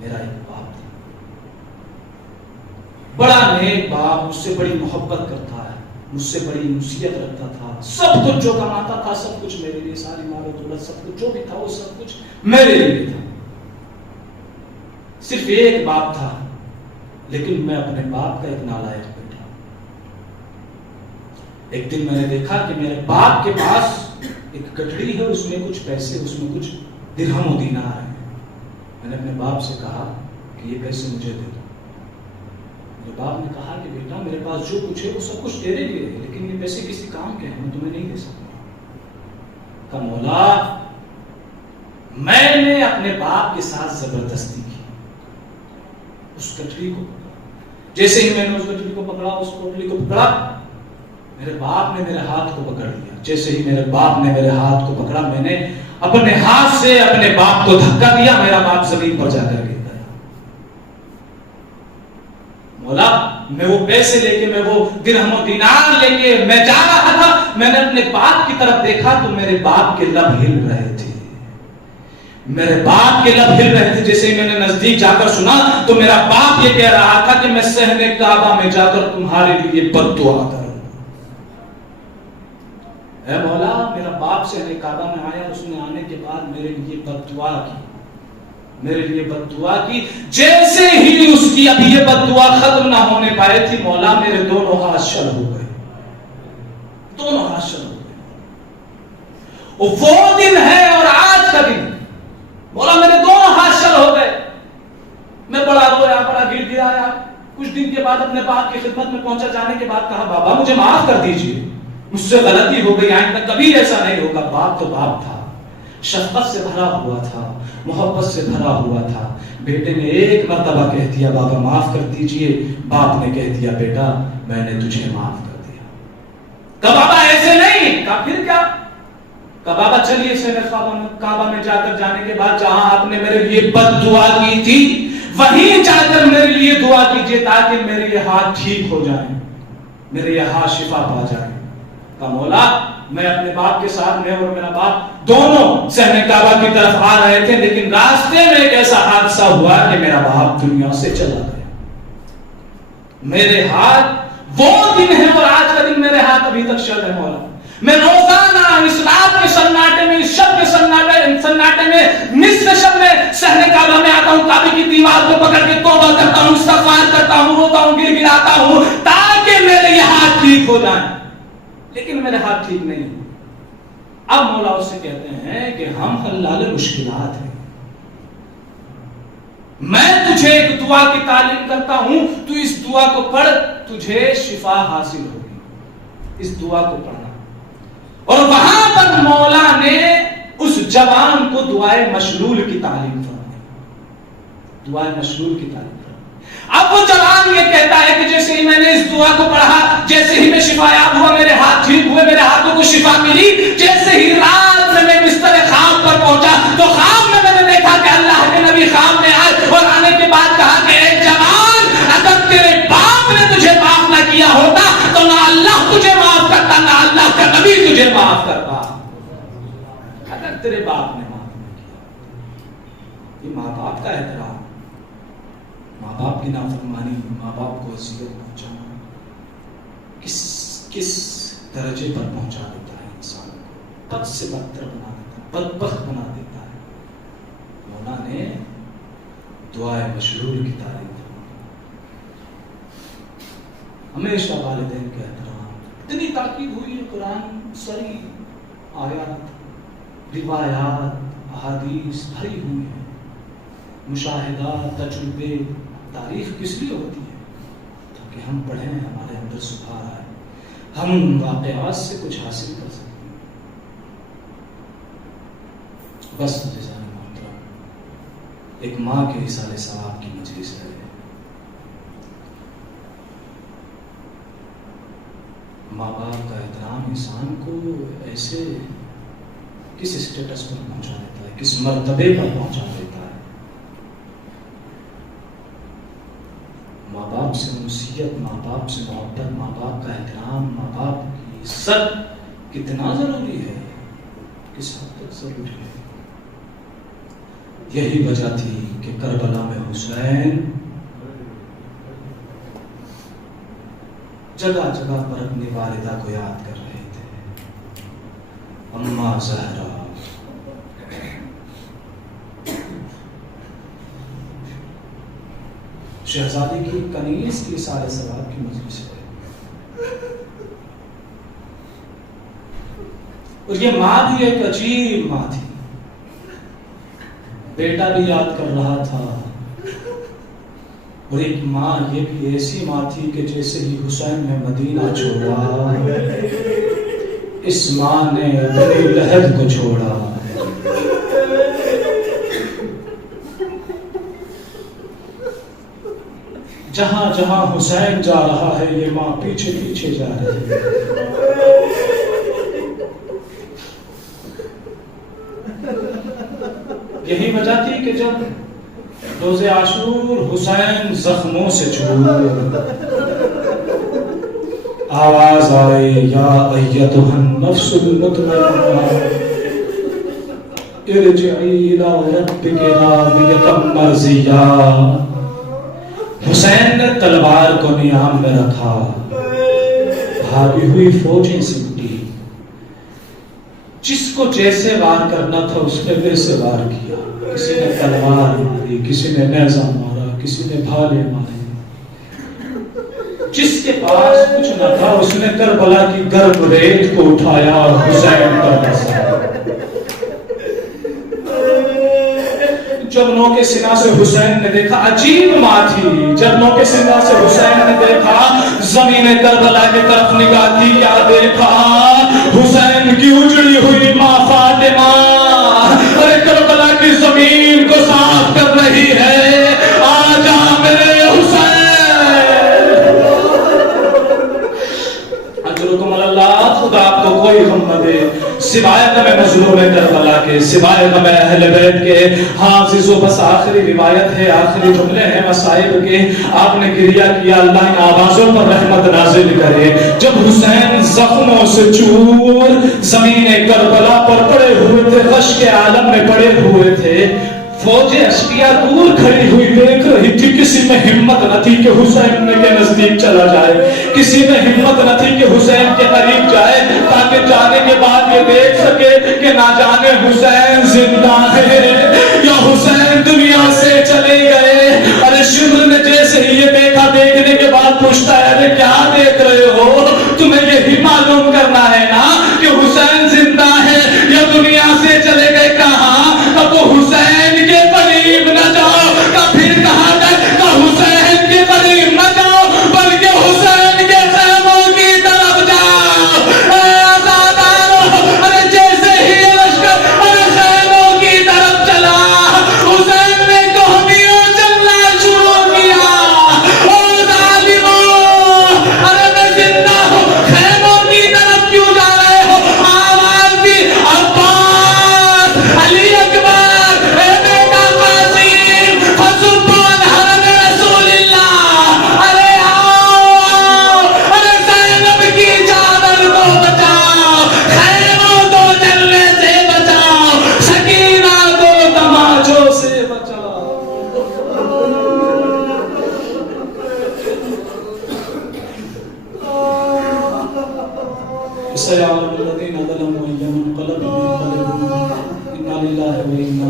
میرا ایک باپ تھا, بڑا نیک باپ, مجھ سے بڑی محبت کرتا ہے, مجھ سے بڑی نصیحت رکھتا تھا. سب کچھ جو کماتا تھا سب کچھ میرے لیے, ساری مال و دولت سب کچھ جو بھی تھا وہ سب کچھ میرے لیے تھا. صرف ایک باپ تھا, لیکن میں اپنے باپ کا ایک نالائق بیٹا. ایک دن میں نے دیکھا کہ میرے باپ کے پاس ایک کٹڑی ہے, اس میں کچھ پیسے, اس میں کچھ درہم و دینار ہے. میں نے اپنے باپ سے کہا کہ یہ پیسے مجھے دے دو. میرے باپ نے کہا کہ بیٹا میرے پاس جو کچھ ہے وہ سب کچھ تیرے لیے ہے, لیکن یہ پیسے کسی کام کے ہیں, میں تمہیں نہیں دے سکتا. کہا مولا میں نے اپنے باپ کے ساتھ زبردستی کی. اس کٹڑی کو جیسے ہی میں نے اس کٹڑی کو پکڑا, اس کوٹلی کو پکڑا, میرے باپ نے میرے ہاتھ کو پکڑ لیا. جیسے ہی میرے باپ نے میرے ہاتھ کو پکڑا, میں نے اپنے ہاتھ سے اپنے باپ کو دھکا دیا, میرا باپ زمین پر جا کر گر گیا. مولا میں وہ پیسے لے کے, میں وہ درہم و دینار لے کے میں جا رہا تھا, میں نے اپنے باپ کی طرف دیکھا تو میرے باپ کے لب ہل رہے تھے, میرے باپ کے لب ہل رہے تھے. جیسے ہی میں نے نزدیک جا کر سنا تو میرا باپ یہ کہہ رہا تھا کہ میں صحن کعبہ میں جا کر تمہارے لیے بد دعا کروں. اے مولا میرا باپ صحن کعبہ میں آیا, اس نے آنے کے بعد میرے لیے بد دعا کی, میرے لیے بد دعا کی. جیسے ہی اس کی اب یہ بد دعا ختم نہ ہونے پائے تھی, مولا میرے دونوں ہاتھ شل ہو گئے, دونوں ہاتھ شل ہو گئے. وہ دن ہے اور آج کا دن, مولا میرے دونوں ہاتھ شل ہو گئے. میں بڑا رویا, بڑا گر گرایا. کچھ دن کے بعد اپنے باپ کی خدمت میں پہنچا, جانے کے بعد کہا بابا مجھے معاف کر دیجیے, مجھ سے غلطی ہو گئی, آئندہ کبھی ایسا نہیں ہوگا. باپ تو باپ تھا, شفقت سے بھرا ہوا تھا, محبت سے بھرا ہوا تھا. بیٹے نے ایک مرتبہ کہہ دیا بابا معاف کر دیجیے, باپ نے کہہ دیا بیٹا میں نے تجھے معاف کر دیا. کہ بابا ایسے نہیں. کہا پھر کیا. کہ بابا چلیے صحن کعبہ میں جا کر, جانے کے بعد جہاں آپ نے میرے لیے بد دعا کی تھی وہیں جا کر میرے لیے دعا کیجیے تاکہ میرے یہ ہاتھ ٹھیک ہو جائیں, میرے یہ ہاتھ شفا پا جائیں. کہ مولا میں اپنے باپ کے ساتھ, میں اور میرا باپ دونوں صحن کعبہ کی طرف آ رہے تھے, لیکن راستے میں ایک ایسا حادثہ ہوا کہ میرا باپ دنیا سے چلا گیا. میرے ہاتھ وہ دن ہے اور آج کا دن میرے ہاتھ ابھی تک شل ہے. مولا میں روزانہ اس رات کے سناٹے میں, اس شب کے سناٹے میں, نصف شب میں صحن کعبہ میں آتا ہوں, کعبے کی دیوار کو پکڑ کے توبہ کرتا ہوں, استغفار کرتا ہوں, روتا ہوں, گر گراتا ہوں تاکہ میرے یہ ہاتھ ٹھیک ہو جائیں, لیکن میرے ہاتھ ٹھیک نہیں. اب مولا اس سے کہتے ہیں کہ ہم حلال مشکلات ہیں, میں تجھے ایک دعا کی تعلیم کرتا ہوں, تو اس دعا کو پڑھ, تجھے شفا حاصل ہوگی. اس دعا کو پڑھنا. اور وہاں پر مولا نے اس جوان کو دعائے مشلول کی تعلیم فرمائی, دعائے مشلول کی تعلیم. اب وہ جوان یہ کہتا ہے کہ جیسے ہی میں نے اس دعا کو پڑھا, جیسے ہی میں شفا یاب ہوا, میرے ہاتھ ٹھیک ہوئے, میرے ہاتھوں کو شفا ملی. جیسے ہی رات میں میں بستر خواب پر پہنچا تو خواب میں نے دیکھا کہ اللہ کے نبی خواب میں آئے, اور آنے کے بعد کہا کہ اے جوان, اگر تیرے باپ نے تجھے معاف نہ کیا ہوتا تو نہ اللہ تجھے معاف کرتا, نہ اللہ کا نبی تجھے معاف کرتا. اگر تیرے باپ نے معاف نہ کیا. یہ ماں باپ کا احترام, ماں باپ کی نافرمانی, ماں باپ کو اذیت پہنچانا, کس درجے پر پہنچا دیتا ہے انسان کو، بد سے بدتر بنا دیتا ہے، بدبخت بنا دیتا ہے۔ مولانا نے دعائے مشلول کی تعریف ہمیشہ والدین کے احترام، اتنی تاکید ہوئی ہے، قرآن ساری آیات، روایات، احادیث بھری ہوئی ہیں، مشاہدات، تجربے، تاریخ کس لیے ہوتی ہے؟ تاکہ ہم پڑھیں، ہمارے اندر سدھار آئے، ہم واقعات سے کچھ حاصل کر سکیں۔ بس جزائے محترم، ایک ماں کے اصالہ ثواب کی مجلس ہے، ماں باپ کا احترام انسان کو ایسے کس اسٹیٹس پر پہنچا دیتا ہے، کس مرتبے پر پہنچا دیتا ہے۔ ماں باپ سے انسیت، ماں باپ سے محبت، ماں باپ کا احترام، ماں باپ کی عزت کتنا ضروری ہے، کس حد تک ضروری ہے۔ یہی وجہ تھی کہ کربلا میں حسین جگہ جگہ پر اپنی والدہ کو یاد کر رہے تھے، اماں زہرا۔ شہزادی کی کنیز کی سارے ثواب کی مجلس ہے، اور یہ ماں بھی ایک عجیب ماں تھی، بیٹا بھی یاد کر رہا تھا، اور ایک ماں یہ بھی ایسی ماں تھی کہ جیسے ہی حسین نے مدینہ چھوڑا، اس ماں نے اپنی لہد کو چھوڑا۔ جہاں جہاں حسین جا رہا ہے یہ ماں پیچھے پیچھے جا رہی ہے۔ یہی وجہ تھی کہ جب روز عاشور حسین زخموں سے چور، آواز آئے یا ایتھا النفس المطمئنہ ارجعی الی ربک راضیۃ مرضیہ۔ حسین نے تلوار کو نیام میں رکھا، بھاگی ہوئی فوجیں سمٹی، جس کو جیسے وار کرنا تھا اس نے ویسے وار کیا، کسی نے تلوار ماری، کسی نے نیزہ مارا، کسی نے بھالے مارے، جس کے پاس کچھ نہ تھا اس نے کربلا کی گرم ریت کو اٹھایا اور حسین پر بسا۔ جب نو کے سینہ سے حسین نے دیکھا، عجیب ماں تھی، جب نو کے سینہ سے حسین نے دیکھا، زمین کربلا کی طرف نگاہ کی، کیا دیکھا؟ حسین کی اجڑی ہوئی ماں فاطمہ ارے کربلا کی زمین کو صاف کر رہی ہے، آجا میرے حسین، اجرکم اللہ، خدا آپ کو کوئی غم نہ دے، سوائے غم مظلوم کربلا کے، سوائے غم اہل بیت کے۔ ہاں عزیزو، بس آخری روایت ہے، آخری جملے ہیں مصائب کے۔ آپ نے گریہ کیا، اللہ ان آوازوں پر رحمت نازل کرے۔ جب حسین زخموں سے چور زمین کربلا پر پڑے ہوئے تھے، غش کے عالم میں پڑے ہوئے تھے، فوج اشقیہ دور کھڑی ہوئی دیکھ رہی تھی، کسی میں ہمت نہ تھی کہ حسین کے نزدیک چلا جائے، کسی میں ہمت نہ تھی کہ حسین کے قریب جائے تاکہ جانے کے بعد یہ دیکھ سکے کہ نہ جانے حسین زندہ ہے یا حسین دنیا سے چلے گئے۔ ارے شمر نے جیسے ہی یہ دیکھا، دیکھنے کے بعد پوچھتا ہے، ارے کیا دیکھ رہے ہو؟ تمہیں یہی معلوم کرنا ہے نا کہ حسین زندہ ہے یا دنیا سے چلے گئے؟ کہاں؟ اب وہ حسین کے قریب نہ جاؤ، پھر کہا جائے کہ حسین کے قریب نہ جاؤ بلکہ حسین کے خیموں کی طرف جاؤ۔ ارے جیسے ہی لشکر ارے خیموں کی طرف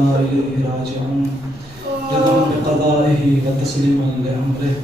وإنا إليه راجعون رضا بقضائه وتسليما لأمره.